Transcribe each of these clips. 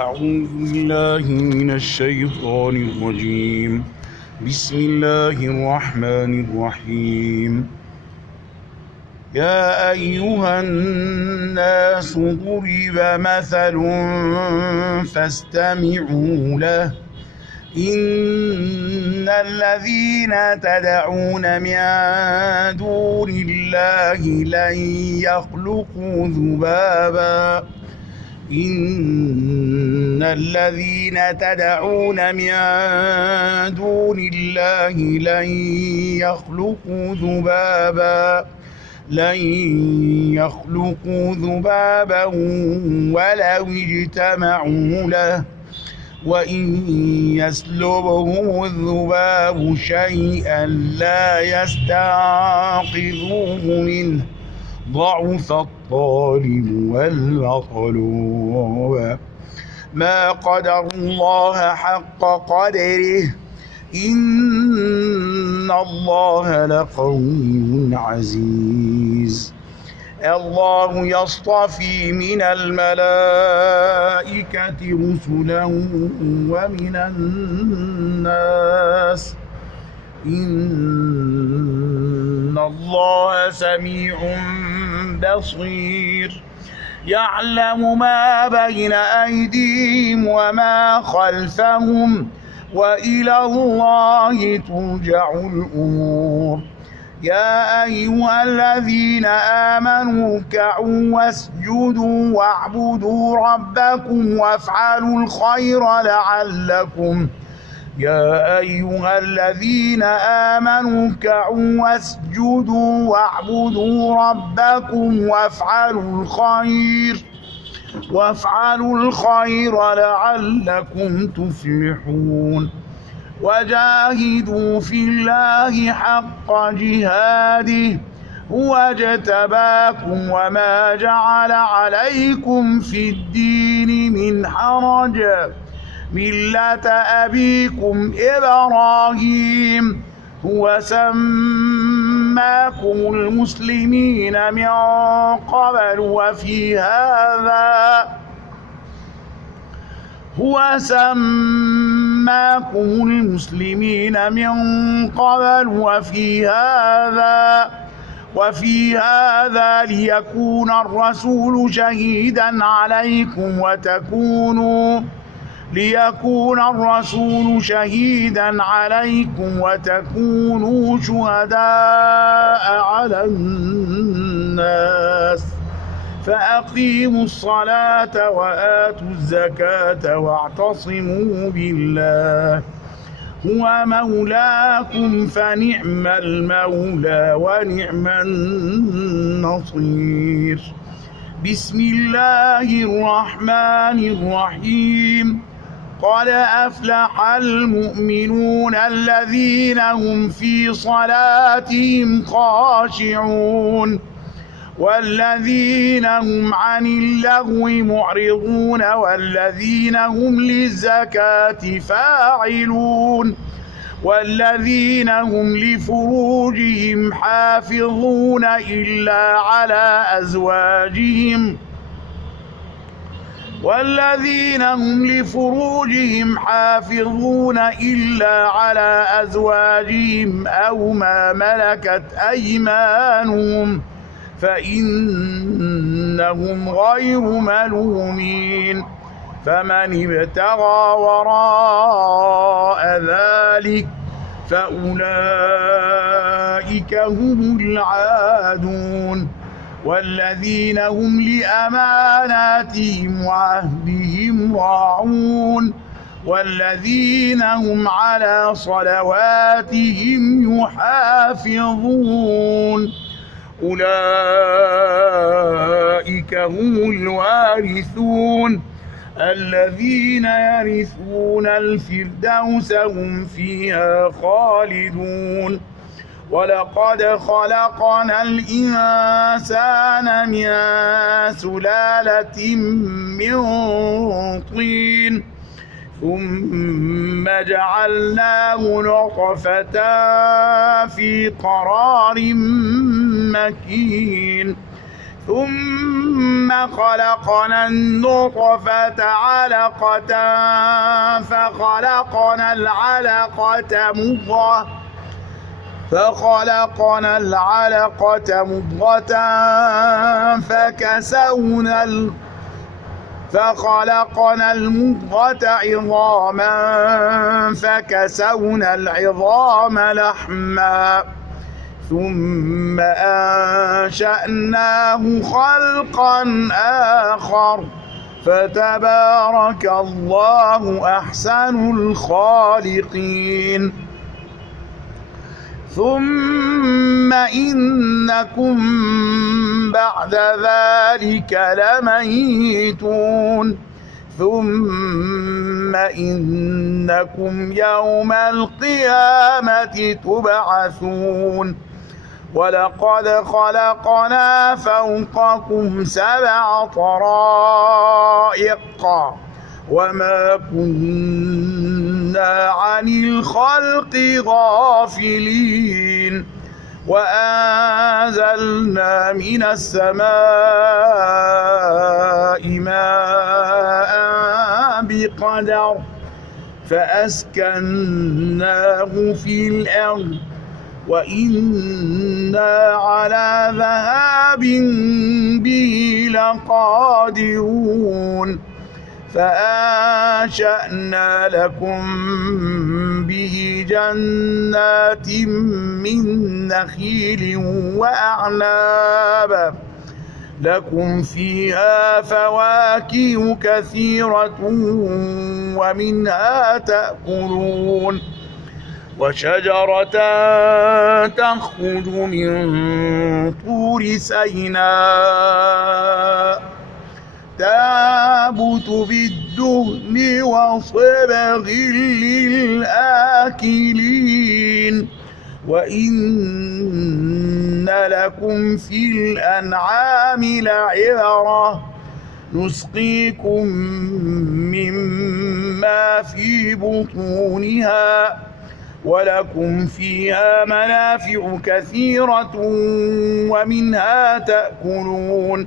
أعوذ بالله من الشيطان الرجيم. بسم الله الرحمن الرحيم. يا أيها الناس ضرب مثل فاستمعوا له إن الذين تدعون من دون الله لن يخلقوا ذبابا إن الذين تدعون من دون الله لن يخلقوا ذبابا ولو اجتمعوا له وإن يسلبهم الذباب شيئا لا يستنقذوه منه ضعف الطالب والمطلوب ما قدر الله حق قدره إن الله لقوي عزيز. الله يصطفي من الملائكة رسلا ومن الناس إن الله سميع بصير. يعلم ما بين أيديهم وما خلفهم وإلى الله ترجع الأمور. يا أيها الذين آمنوا اركعوا واسجدوا واعبدوا ربكم وافعلوا الخير لعلكم يا أيها الذين آمنوا اركعوا واسجدوا واعبدوا ربكم وافعلوا الخير لعلكم تفلحون. وجاهدوا في الله حق جهاده هو اجتباكم وما جعل عليكم في الدين من حرج ملة أبيكم إبراهيم هو سماكم المسلمين من قبل وفي هذا ليكون الرسول شهيدا عليكم وتكونوا شهداء على الناس فأقيموا الصلاة وآتوا الزكاة واعتصموا بالله هو مولاكم فنعم المولى ونعم النصير. بسم الله الرحمن الرحيم. قد أفلح المؤمنون الذين هم في صلاتهم خاشعون والذين هم عن اللغو معرضون والذين هم للزكاة فاعلون والذين هم لفروجهم حافظون إلا على أزواجهم أو ما ملكت أيمانهم فإنهم غير ملومين. فمن ابتغى وراء ذلك فأولئك هم العادون والذين هم لأماناتهم وعهدهم راعون والذين هم على صلواتهم يحافظون أولئك هم الوارثون الذين يرثون الفردوس هم فيها خالدون. ولقد خلقنا الإنسان من سلالة من طين ثم جعلناه نطفة في قرار مكين ثم خلقنا النطفة علقة فخلقنا العلقة مضغة فخلقنا المضغة عظاما فكسونا العظام لحما ثم أنشأناه خلقا آخر فتبارك الله أحسن الخالقين. ثم إنكم بعد ذلك لميتون ثم إنكم يوم القيامة تبعثون. ولقد خلقنا فوقكم 7 طرائق وما كنا عن الخلق غافلين وأنزلنا من السماء ماء بقدر فأسكناه في الأرض وإنا على ذهاب به لقادرون فأنشأنا لكم به جنات من نخيل وأعناب لكم فيها فواكه كثيرة ومنها تأكلون وشجرة تخرج من طور سيناء تنبت بالدهن وصبغ للآكلين وإن لكم في الأنعام لعبرة نسقيكم مما في بطونها ولكم فيها منافع كثيرة ومنها تأكلون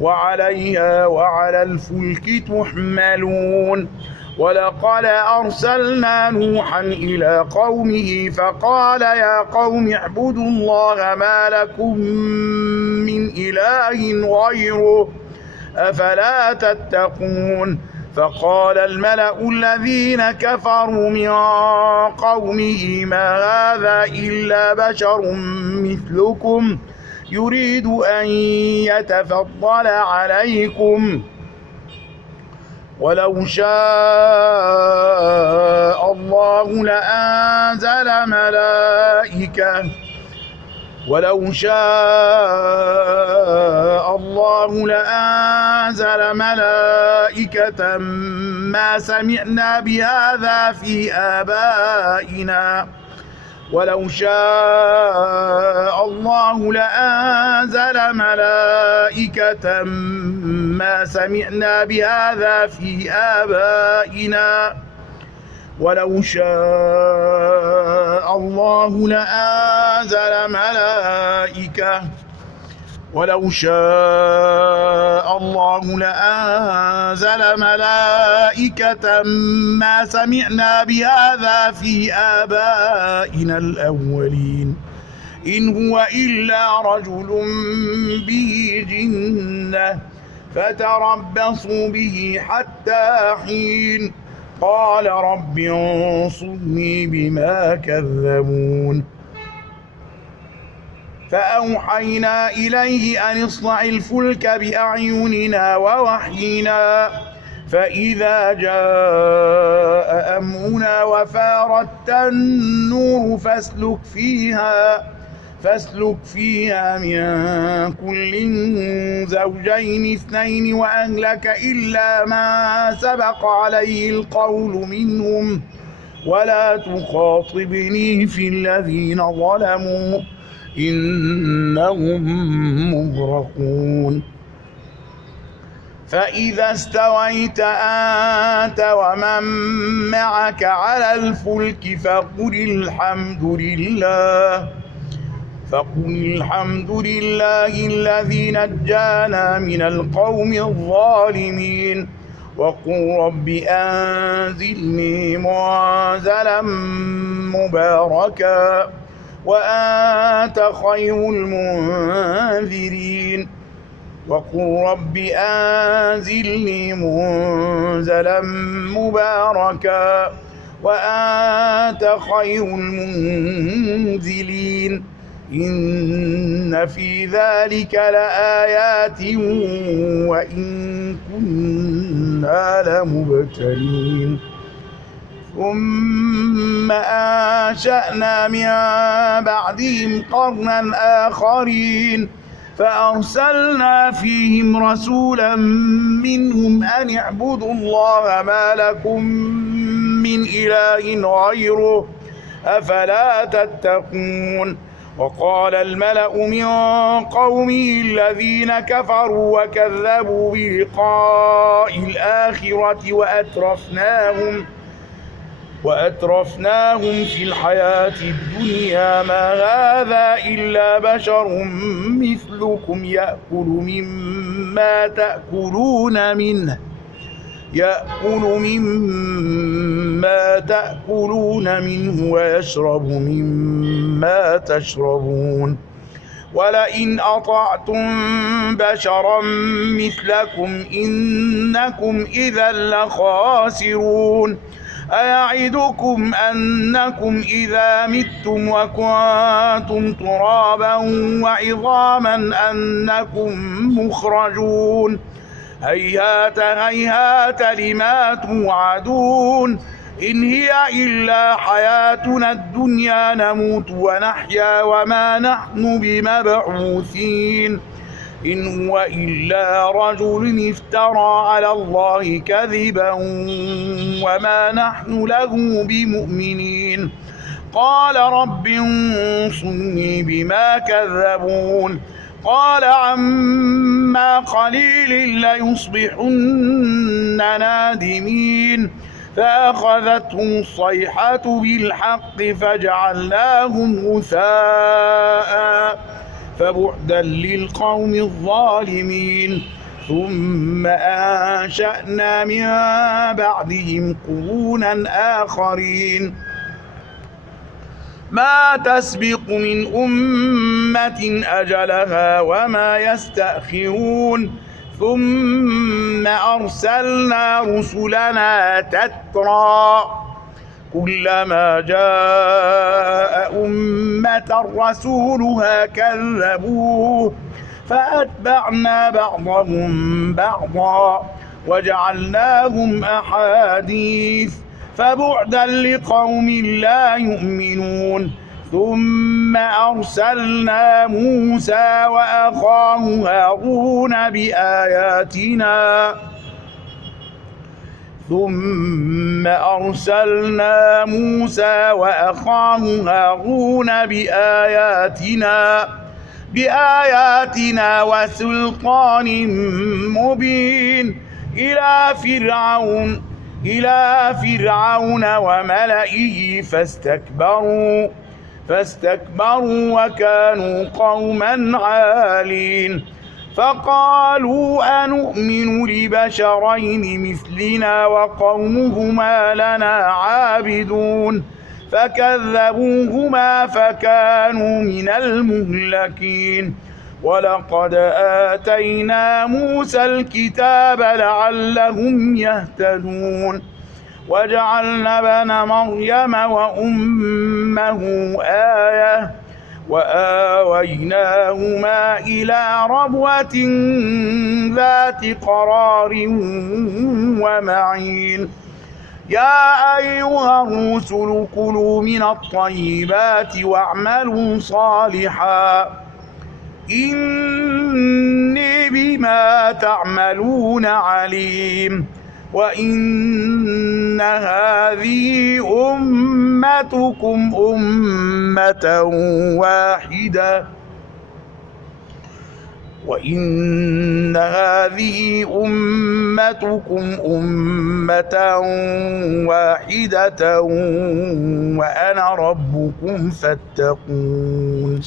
وعليها وعلى الفلك تحملون. ولقد أرسلنا نوحا إلى قومه فقال يا قوم اعبدوا الله ما لكم من إله غيره أفلا تتقون. فقال الملأ الذين كفروا من قومه ما هذا إلا بشر مثلكم يريد أن يتفضل عليكم ولو شاء الله لأنزل ملائكة ما سمعنا بهذا في آبائنا ولو شاء الله لأنزل ملائكة ما سمعنا بهذا في آبائنا ولو شاء الله لأنزل ملائكة ما سمعنا بهذا في آبائنا الأولين إن هو إلا رجل به جنة فتربصوا به حتى حين قال رب انصرني بما كذبون. فأوحينا إليه أن اصنع الفلك بأعيننا ووحينا فإذا جاء أمرنا وفارت النور فاسلك فيها من كل زوجين 2 وأهلك إلا ما سبق عليه القول منهم ولا تخاطبني في الذين ظلموا إنهم مغرقون. فإذا استويت أنت ومن معك على الفلك فقل فقل الحمد لله الذي نجانا من القوم الظالمين وقل رب أنزلني منزلا مباركا وأنت خير المنذرين وقل رب أنزلني منزلا مباركا وأنت خير المنزلين إن في ذلك لآيات وإن كنا لمبتلين ثم أنشأنا من بعدهم قرنا آخرين فأرسلنا فيهم رسولا منهم أن اعبدوا الله ما لكم من إله غيره أفلا تتقون وقال الملأ من قومه الذين كفروا وكذبوا بلقاء الآخرة وأترفناهم في الحياة الدنيا ما هذا إلا بشر مثلكم يأكل مما تأكلون منه ويشرب مما تشربون ولئن أطعتم بشرا مثلكم إنكم إذا لخاسرون أيعدكم أنكم إذا متم وكنتم ترابا وعظاما أنكم مخرجون هيهات هيهات لما توعدون إن هي إلا حياتنا الدنيا نموت ونحيا وما نحن بمبعوثين إن هو إلا رجل افترى على الله كذبا وما نحن له بمؤمنين قال رب انصرني بما كذبون قال عما قليل ليصبحن نادمين فأخذتهم الصيحة بالحق فجعلناهم غثاء فبعدا للقوم الظالمين ثم أنشأنا من بعدهم قرونا آخرين ما تسبق من أمة أجلها وما يستأخرون ثم أرسلنا رسلنا تترى كلما جاء أمة رسولها كذبوه فأتبعنا بعضهم بعضا وجعلناهم أحاديث فبعدا لقوم لا يؤمنون ثم أرسلنا موسى وأخاه هارون بآياتنا وسلطان مبين إلى فرعون وملئه فاستكبروا وكانوا قوما عالين فقالوا أنؤمن لبشرين مثلنا وقومهما لنا عابدون فكذبوهما فكانوا من المهلكين ولقد آتينا موسى الكتاب لعلهم يهتدون وجعلنا ابن مريم وأمه آية وآويناهما إلى ربوة ذات قرار ومعين يا أيها الرسل كلوا من الطيبات واعملوا صالحا إني بما تعملون عليم وإن هذه أمتكم أمة واحدة وأنا ربكم فاتقون.